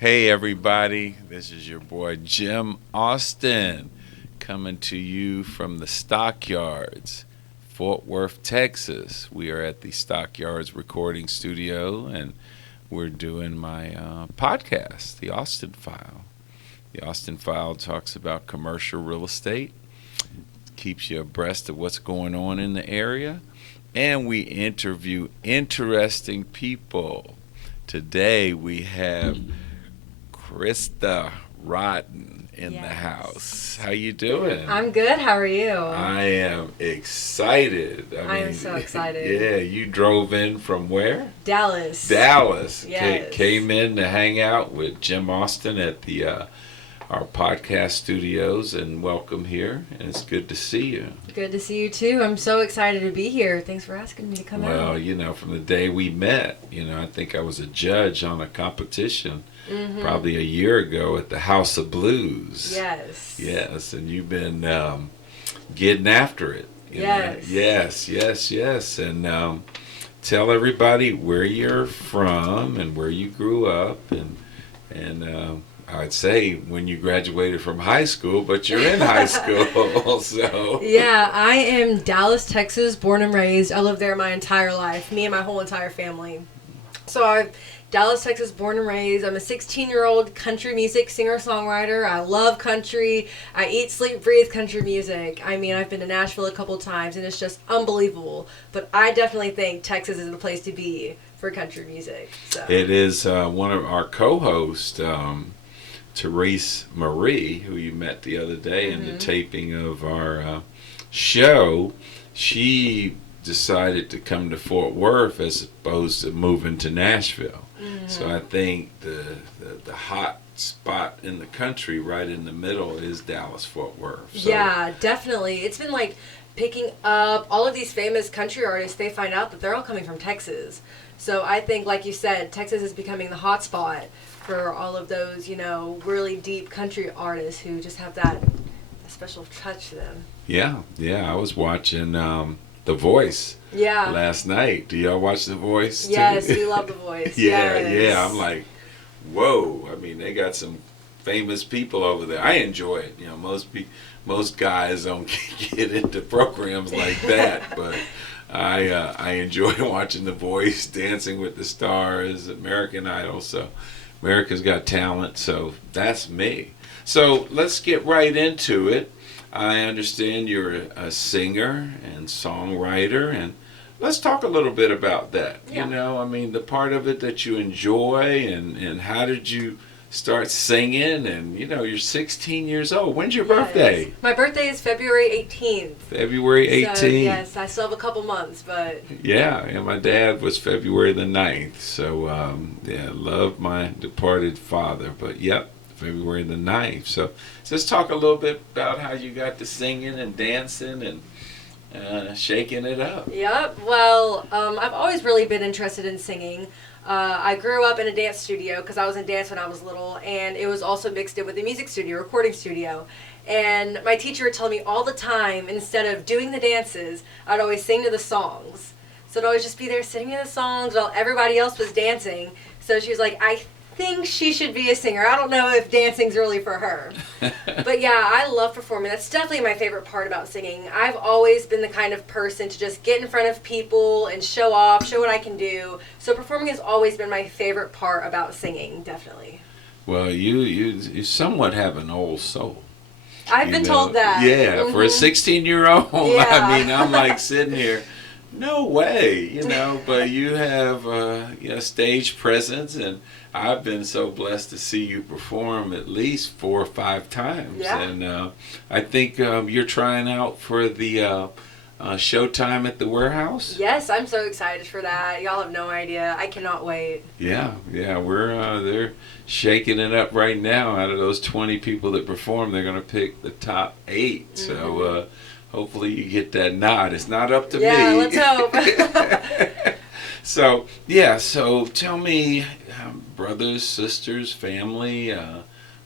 Hey everybody, this is your boy Jim Austin coming to you from the Stockyards, Fort Worth, Texas. We are at the Stockyards recording studio and we're doing my podcast, The Austin File. The Austin File talks about commercial real estate, keeps you abreast of what's going on in the area, and we interview interesting people. Today we have Kyrsta Rodden in the house. How you doing? I'm good. How are you? I am excited. I am so excited. Yeah, you drove in from where? Dallas. Dallas. Yes. Came in to hang out with Jim Austin at the our podcast studios, and welcome here. And it's good to see you. Good to see you too. I'm so excited to be here. Thanks for asking me to come out. Well, from the day we met, I think I was a judge on a competition. Mm-hmm. Probably a year ago at the House of Blues. Yes. Yes, and you've been getting after it. Yes. And tell everybody where you're from and where you grew up, and I'd say when you graduated from high school, but you're in high school, so. Yeah, I am Dallas, Texas, born and raised. I lived there my entire life, me and my whole entire family. So I'm Dallas, Texas, born and raised. I'm a 16-year-old country music singer-songwriter. I love country. I eat, sleep, breathe country music. I mean, I've been to Nashville a couple times, and it's just unbelievable. But I definitely think Texas is the place to be for country music. So. It is one of our co-hosts, Therese Marie, who you met the other day in the taping of our show. She decided to come to Fort Worth as opposed to moving to Nashville. Mm-hmm. So I think the hot spot in the country right in the middle is Dallas, Fort Worth. So, yeah, definitely. It's been like picking up all of these famous country artists. They find out that they're all coming from Texas. So I think, like you said, Texas is becoming the hot spot for all of those, really deep country artists who just have that special touch to them. Yeah. I was watching The Voice last night. Do y'all watch The Voice too? Yes, we love The Voice. Yeah. I'm like, whoa. I mean, they got some famous people over there. I enjoy it. Most guys don't get into programs like that, but I enjoy watching The Voice, Dancing with the Stars, American Idol. So America's Got Talent. So that's me. So let's get right into it. I understand you're a singer and songwriter, and let's talk a little bit about that. Yeah. The part of it that you enjoy, and how did you start singing? And you're 16 years old. When's your birthday? My birthday is February 18th. February 18th. So, yes, I still have a couple months, but. Yeah, and my dad was February the 9th. So, love my departed father. But, yep. February the 9th. So let's talk a little bit about how you got to singing and dancing and shaking it up. Yep. Well, I've always really been interested in singing. I grew up in a dance studio because I was in dance when I was little, and it was also mixed in with a music studio, recording studio. And my teacher would tell me all the time, instead of doing the dances, I'd always sing to the songs. So I'd always just be there singing the songs while everybody else was dancing. So she was like, I think she should be a singer. I don't know if dancing's really for her. But yeah, I love performing. That's definitely my favorite part about singing. I've always been the kind of person to just get in front of people and show off, show what I can do. So performing has always been my favorite part about singing, definitely. Well, you somewhat have an old soul. I've been told that. Yeah, for a 16-year-old. Yeah. I mean, I'm like sitting here, no way, but you have stage presence, and I've been so blessed to see you perform at least 4 or 5 times. Yeah. And I think you're trying out for the Showtime at the Warehouse. Yes, I'm so excited for that. Y'all have no idea. I cannot wait. Yeah, we're they're shaking it up right now. Out of those 20 people that perform, they're going to pick the top 8. Mm-hmm. So hopefully you get that nod. It's not up to me. Yeah, let's hope. So tell me, brothers, sisters, family,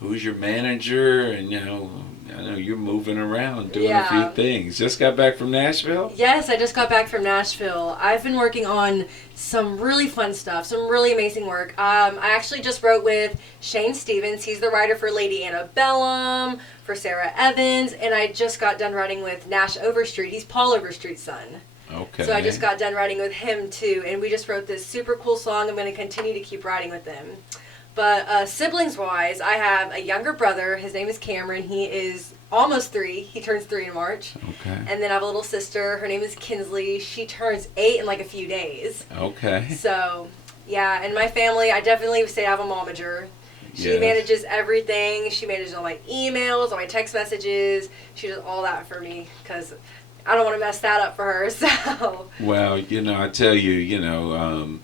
who's your manager? And I know you're moving around doing a Yeah. few things. Just got back from Nashville? Yes, I just got back from Nashville. I've been working on some really fun stuff, some really amazing work. I actually just wrote with Shane Stevens. He's the writer for Lady Antebellum, for Sarah Evans, and I just got done writing with Nash Overstreet. He's Paul Overstreet's son. Okay. So I just got done writing with him too, and we just wrote this super cool song. I'm going to continue to keep writing with them. But siblings-wise, I have a younger brother. His name is Cameron. He is almost 3. He turns 3 in March. Okay. And then I have a little sister. Her name is Kinsley. She turns 8 in like a few days. Okay. So, yeah. And my family, I definitely would say I have a momager. She Yes. manages everything. She manages all my emails, all my text messages. She does all that for me because I don't want to mess that up for her. So. Well, I tell you,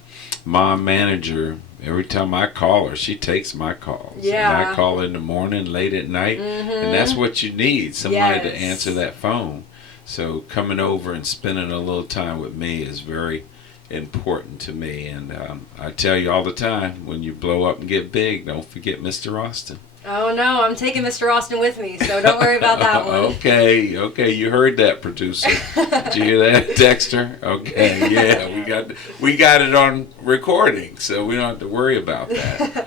mom manager, every time I call her, she takes my calls. Yeah. And I call in the morning, late at night, and that's what you need, somebody to Yes. answer that phone. So coming over and spending a little time with me is very important to me. And I tell you all the time, when you blow up and get big, don't forget Mr. Austin. Oh no, I'm taking Mr. Austin with me, so don't worry about that one. Okay, you heard that, producer. Did you hear that, Dexter? Okay, yeah, we got it on recording, so we don't have to worry about that.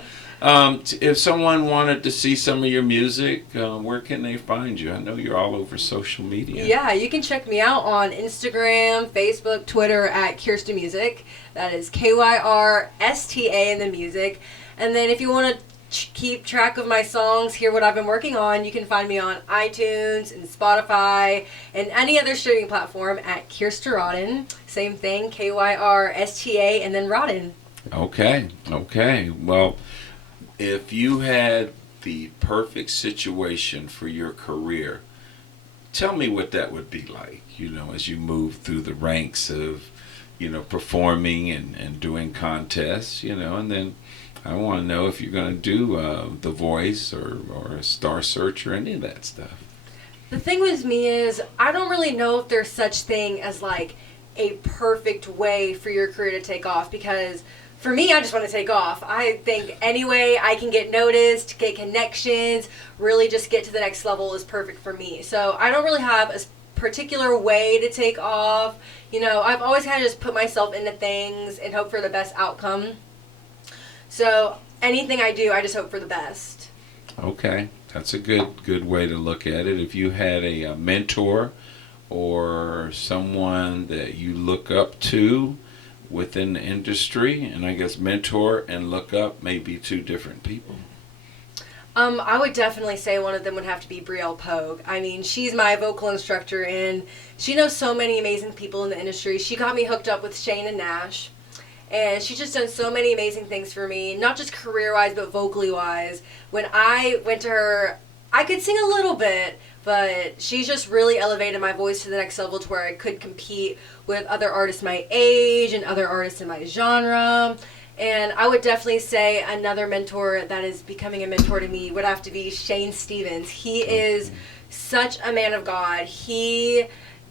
If someone wanted to see some of your music, where can they find you? I know you're all over social media. Yeah, you can check me out on Instagram, Facebook, Twitter at Kyrsta Music. That is Kyrsta in the music. And then if you want to keep track of my songs, hear what I've been working on, you can find me on iTunes and Spotify and any other streaming platform at Kyrsta Rodden. Same thing, Kyrsta and then Rodden. Okay. Well, if you had the perfect situation for your career, tell me what that would be like, as you move through the ranks of, performing and doing contests, and then I want to know if you're going to do The Voice or Star Search or any of that stuff. The thing with me is, I don't really know if there's such thing as like a perfect way for your career to take off, because for me, I just want to take off. I think any way I can get noticed, get connections, really just get to the next level is perfect for me. So I don't really have a particular way to take off. I've always kind of just put myself into things and hope for the best outcome. So anything I do, I just hope for the best. Okay, that's a good way to look at it. If you had a mentor or someone that you look up to within the industry, and I guess mentor and look up may be two different people. I would definitely say one of them would have to be Brielle Pogue. I mean, she's my vocal instructor, and she knows so many amazing people in the industry. She got me hooked up with Shane and Nash. And she's just done so many amazing things for me, not just career-wise, but vocally-wise. When I went to her, I could sing a little bit, but she's just really elevated my voice to the next level to where I could compete with other artists my age and other artists in my genre. And I would definitely say another mentor that is becoming a mentor to me would have to be Shane Stevens. He is such a man of God. He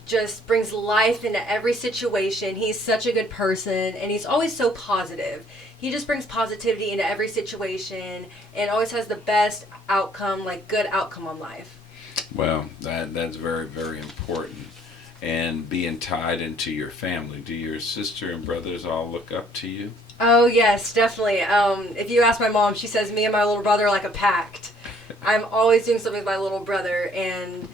just brings life into every situation. He's such a good person, and he's always so positive. He just brings positivity into every situation and always has the best outcome, like good outcome on life. Well, that's very, very important. And being tied into your family, do your sister and brothers all look up to you? Oh, yes, definitely. If you ask my mom, she says me and my little brother are like a pact. I'm always doing something with my little brother, and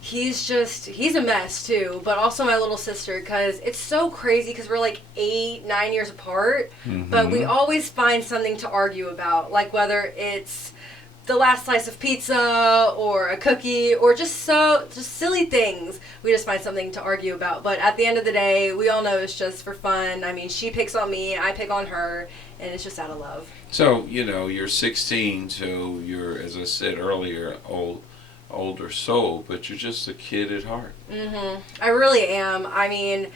he's a mess too, but also my little sister, because it's so crazy because we're like 8-9 years apart, but we always find something to argue about, like whether it's the last slice of pizza or a cookie or just silly things. We just find something to argue about, but at the end of the day, we all know it's just for fun. I mean, she picks on me, I pick on her, and it's just out of love. So, you're 16, so you're, as I said earlier, older soul, but you're just a kid at heart. I really am. I mean,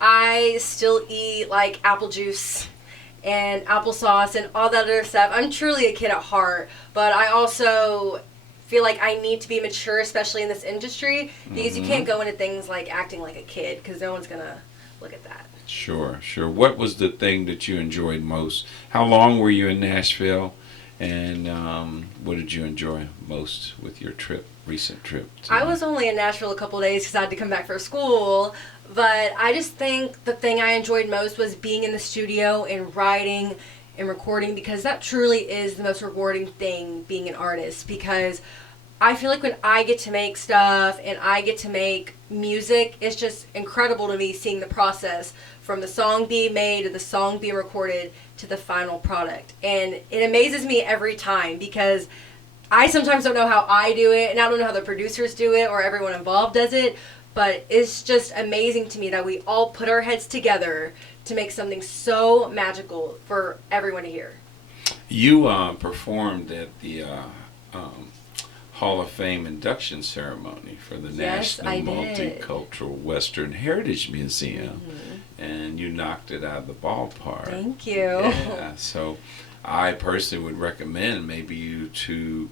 I still eat like apple juice and applesauce and all that other stuff. I'm truly a kid at heart, but I also feel like I need to be mature, especially in this industry, because you can't go into things like acting like a kid, because no one's gonna look at that. Sure. What was the thing that you enjoyed most? How long were you in Nashville? And what did you enjoy most with your recent trip? I was only in Nashville a couple of days because I had to come back for school. But I just think the thing I enjoyed most was being in the studio and writing and recording, because that truly is the most rewarding thing, being an artist. Because I feel like when I get to make stuff and I get to make music, it's just incredible to me seeing the process from the song being made to the song being recorded to the final product. And it amazes me every time, because I sometimes don't know how I do it, and I don't know how the producers do it or everyone involved does it, but it's just amazing to me that we all put our heads together to make something so magical for everyone to hear. You performed at the Hall of Fame induction ceremony for the Yes, I National did. Multicultural Western Heritage Museum, and you knocked it out of the ballpark. Thank you. Yeah, so I personally would recommend maybe you to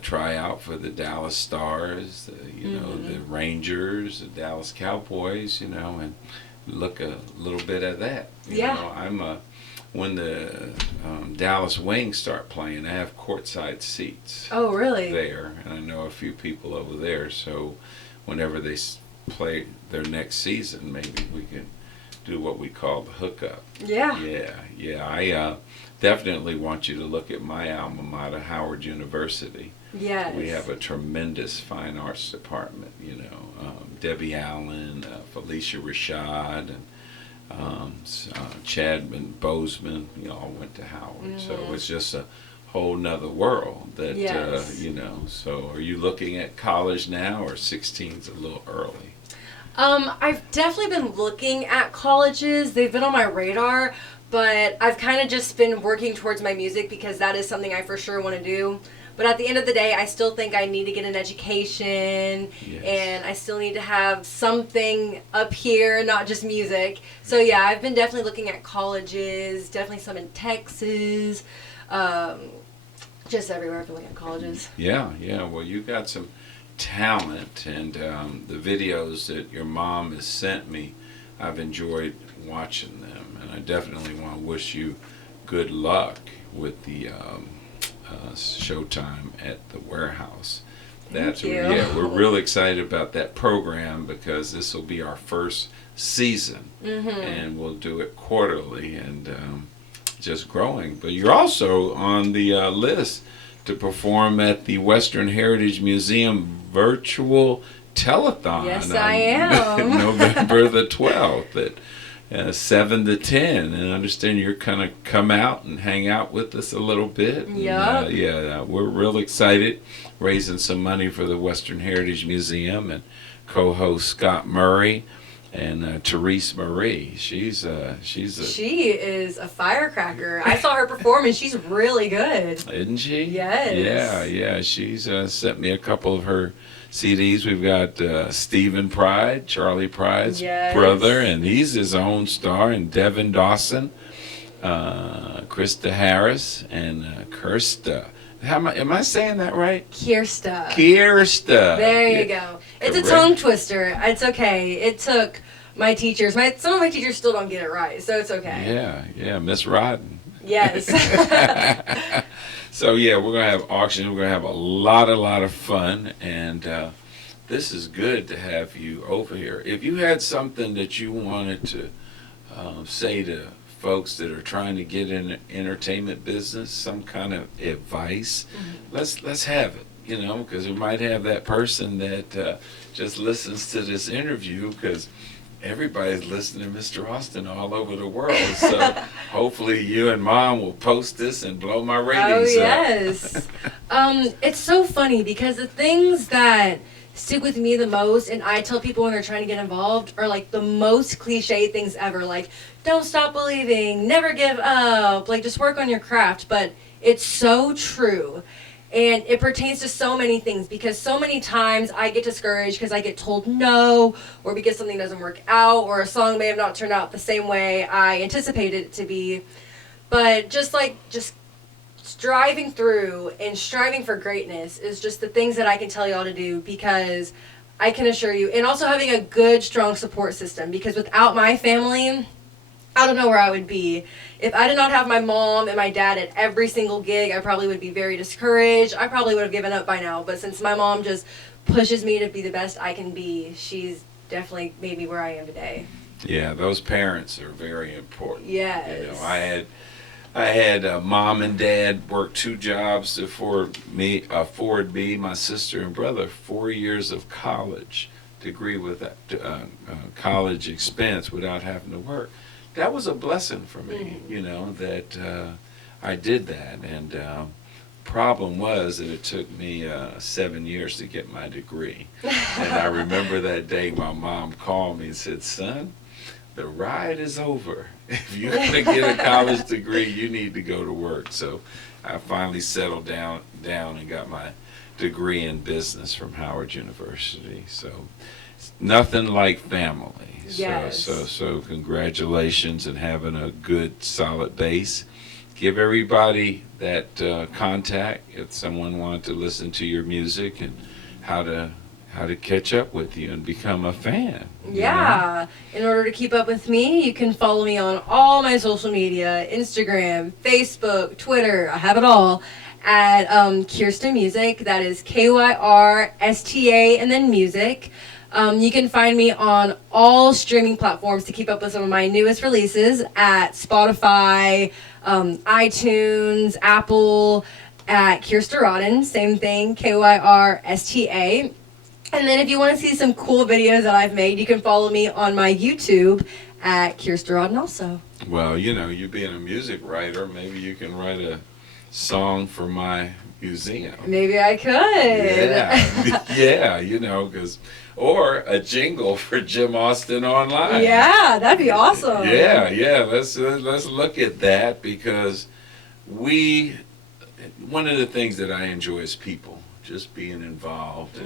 try out for the Dallas Stars, the Rangers, the Dallas Cowboys, and look a little bit at that. I'm when the Dallas Wings start playing, I have courtside seats. Oh, really? There, and I know a few people over there. So whenever they play their next season, maybe we can do what we call the hookup. Yeah. Yeah. I definitely want you to look at my alma mater, Howard University. Yes. We have a tremendous fine arts department. Debbie Allen, Felicia Rashad, and Chadman Bozeman. All went to Howard. So it's just a whole nother world. That Yes. So are you looking at college now, or 16's a little early? I've definitely been looking at colleges. They've been on my radar, but I've kind of just been working towards my music because that is something I for sure want to do. But at the end of the day, I still think I need to get an education, Yes. and I still need to have something up here, not just music. So yeah, I've been definitely looking at colleges, definitely some in Texas, just everywhere I've been looking at colleges. Yeah. Well, you got some talent, and the videos that your mom has sent me, I've enjoyed watching them, and I definitely want to wish you good luck with the showtime at the warehouse. Thank you. Yeah, we're real excited about that program because this will be our first season, and we'll do it quarterly, and just growing. But you're also on the list to perform at the Western Heritage Museum virtual telethon. Yes, I am. November the 12th at 7 to 10, and I understand you're kind of come out and hang out with us a little bit. Yep. We're real excited, raising some money for the Western Heritage Museum, and co-host Scott Murray and Therese Marie. She is a firecracker. I saw her perform, and she's really good. Isn't she? Yes. Yeah. She's sent me a couple of her CDs. We've got Stephen Pride, Charlie Pride's Yes. brother, and he's his own star, and Devin Dawson, Krista Harris, and Kyrsta. Am I saying that right? Kyrsta. Kyrsta. There you go. It's Correct. a tongue twister. It's okay. It took my teachers. Some of my teachers still don't get it right, so it's okay. Yeah, Miss Rodden. Yes. So yeah, we're gonna have auctions. We're gonna have a lot of fun, and this is good to have you over here. If you had something that you wanted to say to folks that are trying to get in the entertainment business, some kind of advice, let's have it. Because we might have that person that just listens to this interview because everybody's listening to Mr. Austin all over the world. So hopefully you and Mom will post this and blow my ratings Oh, yes. It's so funny because the things that stick with me the most, and I tell people when they're trying to get involved, are like the most cliche things ever. Like, don't stop believing, never give up, like just work on your craft. But it's so true. And it pertains to so many things because so many times I get discouraged because I get told no, or because something doesn't work out, or a song may have not turned out the same way I anticipated it to be. But just striving through and striving for greatness is just the things that I can tell y'all to do, because I can assure you, and also having a good, strong support system, because without my family, I don't know where I would be. If I did not have my mom and my dad at every single gig, I probably would be very discouraged. I probably would have given up by now. But since my mom just pushes me to be the best I can be, she's definitely made me where I am today. Yeah, those parents are very important. Yes. You know, I had mom and dad work 2 jobs to afford me, my sister and brother 4 years of college degree with college expense without having to work. That was a blessing for me, you know, that I did that. And problem was that it took me 7 years to get my degree. And I remember that day my mom called me and said, son, the ride is over. If you're going to get a college degree, you need to go to work. So I finally settled down and got my degree in business from Howard University. So nothing like family. Yes. So congratulations and having a good solid base. Give everybody that contact if someone wanted to listen to your music and how to catch up with you and become a fan. Yeah. In order to keep up with me, you can follow me on all my social media, Instagram, Facebook, Twitter, I have it all, at Kyrsta Music. That is Kyrsta and then music. You can find me on all streaming platforms to keep up with some of my newest releases at Spotify, iTunes, Apple, at Kyrsta Rodden, same thing, Kyrsta. And then if you want to see some cool videos that I've made, you can follow me on my YouTube at Kyrsta Rodden also. Well, you know, you being a music writer, maybe you can write a song for my museum. Maybe I could. Yeah, yeah, you know, or a jingle for Jim Austin Online. Yeah, that'd be awesome. Yeah, let's look at that because one of the things that I enjoy is people. Just being involved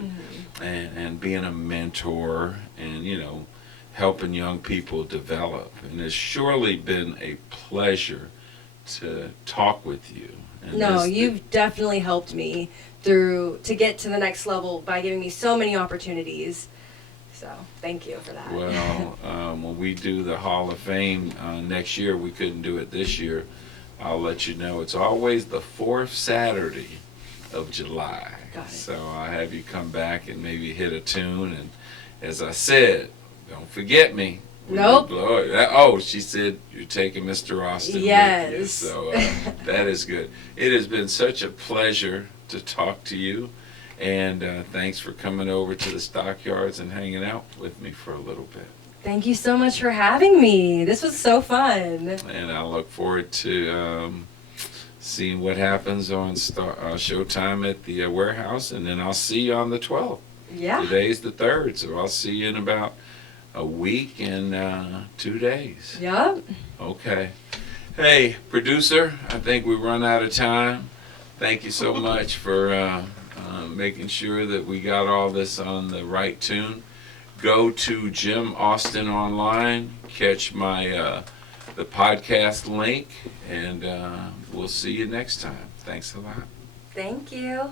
and being a mentor and, you know, helping young people develop. And it's surely been a pleasure to talk with you. And no, you've definitely helped me to get to the next level by giving me so many opportunities. So thank you for that. Well, when we do the Hall of Fame next year, we couldn't do it this year. I'll let you know. It's always the 4th Saturday of July. Got it. So I'll have you come back and maybe hit a tune. And as I said, don't forget me. Nope. Oh, she said you're taking Mr. Austin yes. with you. So that is good. It has been such a pleasure to talk to you. And thanks for coming over to the Stockyards and hanging out with me for a little bit. Thank you so much for having me. This was so fun. And I look forward to seeing what happens on Showtime at the warehouse. And then I'll see you on the 12th. Yeah. Today's the 3rd, so I'll see you in about a week and 2 days. Yep. Okay. Hey, producer, I think we run out of time. Thank you so much for making sure that we got all this on the right tune. Go to Jim Austin Online, catch my the podcast link, and we'll see you next time. Thanks a lot. Thank you.